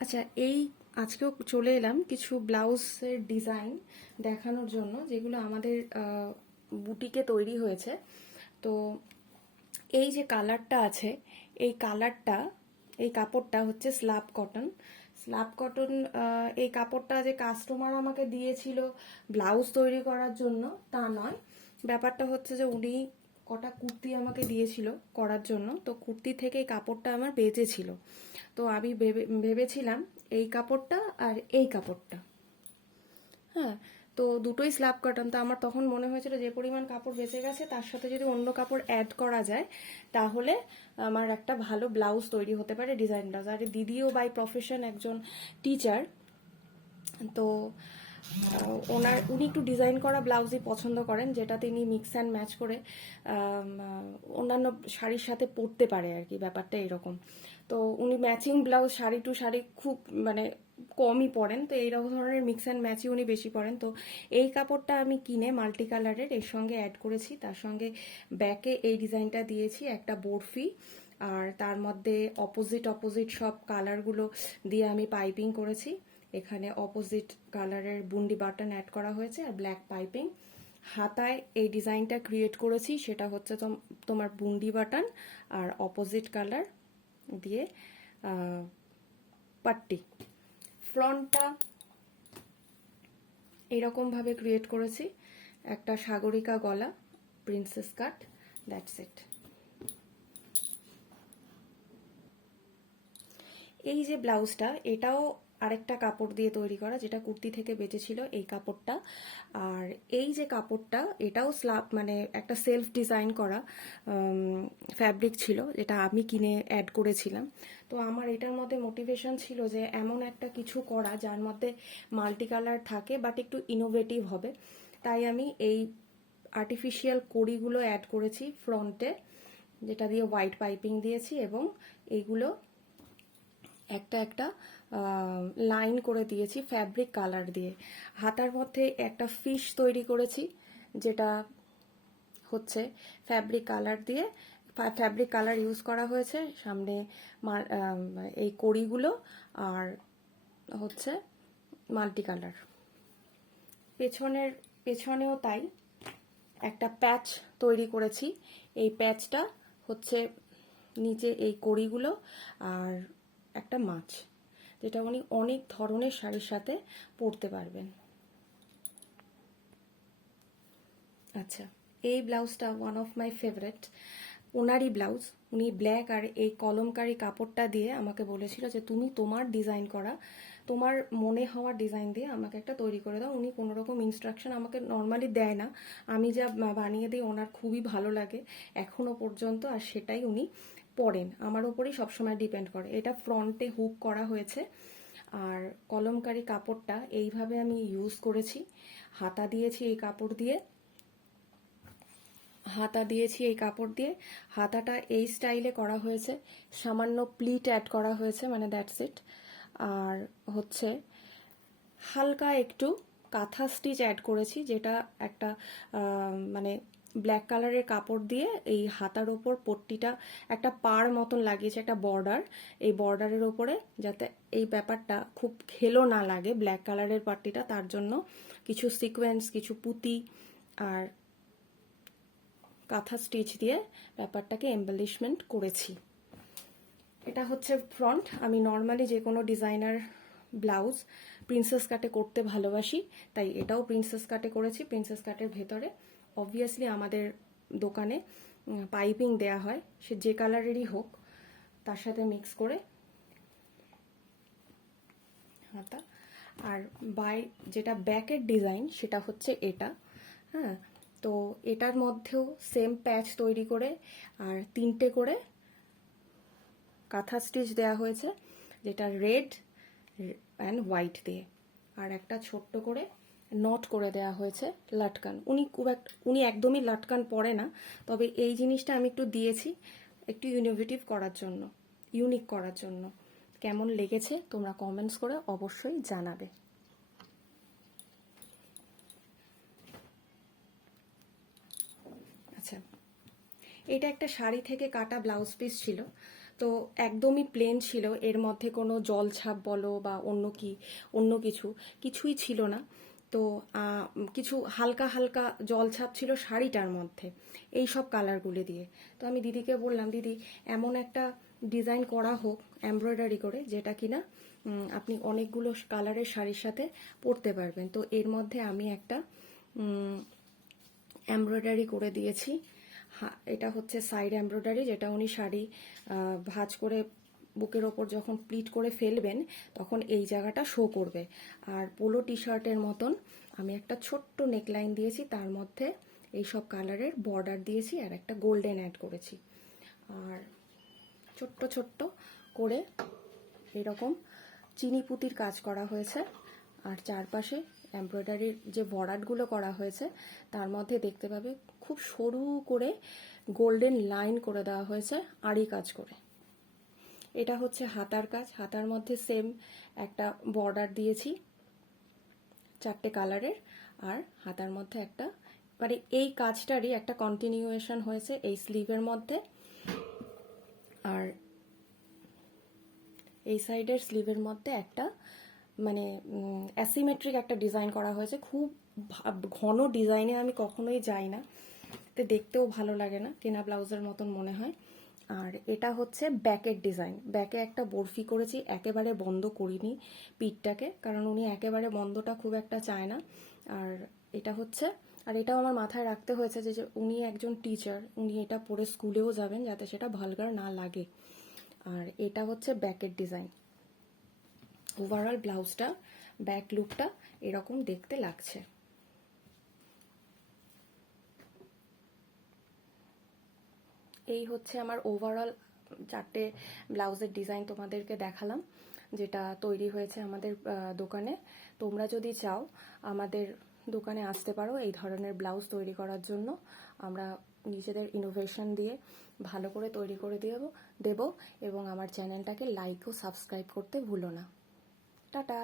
আচ্ছা, আজকেও চলে এলাম কিছু ব্লাউজের ডিজাইন দেখানোর জন্য, যেগুলো আমাদের বুটিকে তৈরি হয়েছে। তো এই যে কালারটা আছে, এই কালারটা, এই কাপড়টা হচ্ছে স্ল্যাব কটন। স্ল্যাব কটন, এই কাপড়টা যে কাস্টমার আমাকে দিয়েছিল ব্লাউজ তৈরি করার জন্য তা নয়। ব্যাপারটা হচ্ছে যে উনি কটা কুর্তি আমাকে দিয়েছিল করার জন্য, তো কুর্তি থেকে এই কাপড়টা আমার বেঁচেছিল। তো আমি ভেবেছিলাম এই কাপড়টা আর এই কাপড়টা, হ্যাঁ, তো দুটোই স্ল্যাব কটন। তো আমার তখন মনে হয়েছিল যে পরিমাণ কাপড় বেঁচে গেছে তার সাথে যদি অন্য কাপড় অ্যাড করা যায় তাহলে আমার একটা ভালো ব্লাউজ তৈরি হতে পারে, ডিজাইন ব্লাউজ। আর দিদিও বাই প্রফেশন একজন টিচার, তো উনি একটু ডিজাইন করা ব্লাউজই পছন্দ করেন, যেটা তিনি মিক্স অ্যান্ড ম্যাচ করে অন্যান্য শাড়ির সাথে পরতে পারে আর কি, ব্যাপারটা এরকম। তো উনি matching blouse sari to sari খুব মানে কমই পরেন, তো এইরকম ধরনের মিক্স অ্যান্ড ম্যাচই উনি বেশি পরেন। তো এই কাপড়টা আমি কিনে মাল্টি কালারের এর সঙ্গে অ্যাড করেছি, তার সঙ্গে ব্যাকে এই ডিজাইনটা দিয়েছি একটা বরফি, আর তার মধ্যে অপোজিট অপোজিট সব কালারগুলো দিয়ে আমি পাইপিং করেছি। এখানে অপোজিট কালারের বুন্ডি বাটন অ্যাড করা হয়েছে আর ব্ল্যাক পাইপিং। হাতায় এই ডিজাইনটা ক্রিয়েট করেছি, সেটা হচ্ছে তোমার বুন্ডি বাটন আর অপোজিট কালার দিয়ে পাট্টি। ফ্রন্টটা এইরকমভাবে ক্রিয়েট করেছি, একটা সাগরিকা গলা, প্রিন্সেস কাট, দ্যাটস ইট। এই যে ব্লাউজটা, এটাও আরেকটা কাপড় দিয়ে তৈরি করা, যেটা কুর্তি থেকে বেঁচেছিল এই কাপড়টা। আর এই যে কাপড়টা, এটাও স্ল্যাব মানে একটা সেলফ ডিজাইন করা ফ্যাব্রিক ছিল, যেটা আমি কিনে অ্যাড করেছিলাম। তো আমার এটার মধ্যে মোটিভেশন ছিল যে এমন একটা কিছু করা যার মধ্যে মাল্টি কালার থাকে বাট একটু ইনোভেটিভ হবে। তাই আমি এই আর্টিফিশিয়াল কড়িগুলো অ্যাড করেছি ফ্রন্টে, যেটা দিয়ে হোয়াইট পাইপিং দিয়েছি, এবং এইগুলো একটা একটা লাইন করে দিয়েছি ফ্যাব্রিক কালার দিয়ে। হাতার মধ্যে একটা ফিশ তৈরি করেছি, যেটা হচ্ছে ফ্যাব্রিক কালার দিয়ে, ফ্যাব্রিক কালার ইউজ করা হয়েছে সামনে এই কড়িগুলো, আর হচ্ছে মাল্টি কালার। পেছনেও তাই একটা প্যাচ তৈরি করেছি। এই প্যাচটা হচ্ছে নিচে এই কড়িগুলো আর একটা মাছ, যেটা উনি অনেক ধরনের শাড়ির সাথে পরতে পারবেন। আচ্ছা, এই ব্লাউজটা ওয়ান অফ মাই ফেভারেট, ওনারই ব্লাউজ। উনি ব্ল্যাক আর এই কলমকারি কাপড়টা দিয়ে আমাকে বলেছিল যে তুমি তোমার ডিজাইন করা, তোমার মনে হওয়া ডিজাইন দিয়ে আমাকে একটা তৈরি করে দাও। উনি কোনো রকম ইনস্ট্রাকশন আমাকে নর্মালি দেয় না, আমি যা বানিয়ে দিই ওনার খুবই ভালো লাগে এখনো পর্যন্ত, আর সেটাই উনি পরেন, আমার ওপরেই সবসময় ডিপেন্ড করে। এটা ফ্রন্টে হুক করা হয়েছে, আর কলমকারি কাপড়টা এইভাবে আমি ইউজ করেছি। হাতা দিয়েছি এই কাপড় দিয়ে, হাতাটা এই স্টাইলে করা হয়েছে, সামান্য প্লিট অ্যাড করা হয়েছে, মানে দ্যাটস ইট। আর হচ্ছে হালকা একটু কাঁথা স্টিচ অ্যাড করেছি, যেটা একটা মানে ব্ল্যাক কালারের কাপড় দিয়ে এই হাতার ওপর পট্টিটা একটা পাড় মতন লাগিয়েছে, একটা বর্ডার, এই বর্ডারের ওপরে যাতে এই ব্যাপারটা খুব ঘেলো না লাগে ব্ল্যাক কালারের পাট্টিটা, তার জন্য কিছু সিকোয়েন্স, কিছু পুঁতি আর কাঁথা স্টিচ দিয়ে ব্যাপারটাকে এম্বেলিশমেন্ট করেছি। এটা হচ্ছে ফ্রন্ট। আমি নর্মালি যে কোনো ডিজাইনার ব্লাউজ প্রিন্সেস কাটে করতে ভালোবাসি, তাই এটাও প্রিন্সেস কাটে করেছি। প্রিন্সেস কাটের ভেতরে অবভিয়াসলি আমাদের দোকানে পাইপিং দেয়া হয়, সে যে কালারেরই হোক, তার সাথে মিক্স করে হাতা। আর যেটা ব্যাকের ডিজাইন সেটা হচ্ছে এটা, হ্যাঁ। তো এটার মধ্যেও সেম প্যাচ তৈরি করে আর 3টে করে কাঁথা স্টিচ দেওয়া হয়েছে, যেটা রেড অ্যান্ড হোয়াইট দিয়ে, আর একটা ছোট্ট করে নট করে দেওয়া হয়েছে লাটকান। উনি একদমই লাটকান পরে না, তবে এই জিনিসটা আমি একটু দিয়েছি একটু ইনোভেটিভ করার জন্য, ইউনিক করার জন্য। কেমন লেগেছে তোমরা কমেন্টস করে অবশ্যই জানাবে। আচ্ছা, এটা একটা শাড়ি থেকে কাটা ব্লাউজ পিস ছিল, তো একদমই প্লেন ছিল, এর মধ্যে কোনো জল ছাপ বলো বা অন্য কিছুই ছিল না। তো কিছু হালকা হালকা জল ছাপ ছিল শাড়িটার মধ্যে, এই সব কালারগুলো দিয়ে। তো আমি দিদিকে বললাম, দিদি এমন একটা ডিজাইন করা হোক এমব্রয়ডারি করে, যেটা কিনা আপনি অনেকগুলো কালারের শাড়ির সাথে পরতে পারবেন। তো এর মধ্যে আমি একটা এমব্রয়ডারি করে দিয়েছি। এটা হচ্ছে সাইড এমব্রয়ডারি, যেটা উনি শাড়ি ভাঁজ করে বুকের ওপর যখন প্লিট করে ফেলবেন তখন এই জায়গাটা শো করবে। আর পোলো টি শার্টের মতন আমি একটা ছোট্ট নেকলাইন দিয়েছি, তার মধ্যে এই সব কালারের বর্ডার দিয়েছি আর একটা গোল্ডেন অ্যাড করেছি। আর ছোট্ট ছোট্ট করে এরকম চিনি পুঁতির কাজ করা হয়েছে। আর চারপাশে এমব্রয়ডারির যে বর্ডারগুলো করা হয়েছে তার মধ্যে দেখতে পাবে খুব সরু করে গোল্ডেন লাইন করে দেওয়া হয়েছে আড়ি কাজ করে। এটা হচ্ছে হাতার কাজ, হাতার মধ্যে সেম একটা বর্ডার দিয়েছি 4টে কালারের, আর হাতার মধ্যে একটা, মানে এই কাজটারই একটা কন্টিনিউয়েশন হয়েছে এই স্লিভের মধ্যে। আর এই সাইডের স্লিভের মধ্যে একটা মানে অ্যাসিমেট্রিক একটা ডিজাইন করা হয়েছে। খুব ঘন ডিজাইনে আমি কখনোই যাই না, তো দেখতেও ভালো লাগে না, কেনা ব্লাউজের মতন মনে হয়। আর এটা হচ্ছে ব্যাকের ডিজাইন, ব্যাকে একটা বরফি করেছি, একেবারে বন্ধ করিনি পিঠটাকে, কারণ উনি একেবারে বন্ধটা খুব একটা চায় না। আর এটা হচ্ছে, আর এটাও আমার মাথায় রাখতে হয়েছে যে উনি একজন টিচার, উনি এটা পরে স্কুলেও যাবেন যাতে সেটা ভালগার না লাগে। আর এটা হচ্ছে ব্যাকের ডিজাইন। ওভারঅল ব্লাউজটা ব্যাক লুকটা এরকম দেখতে লাগছে। এই হচ্ছে আমার ওভারঅল 4টে ব্লাউজের ডিজাইন তোমাদেরকে দেখালাম, যেটা তৈরি হয়েছে আমাদের দোকানে। তোমরা যদি চাও আমাদের দোকানে আসতে পারো এই ধরনের ব্লাউজ তৈরি করার জন্য। আমরা নিজেদের ইনোভেশন দিয়ে ভালো করে তৈরি করে দেব। এবং আমার চ্যানেলটাকে লাইক ও সাবস্ক্রাইব করতে ভুলো না। টাটা।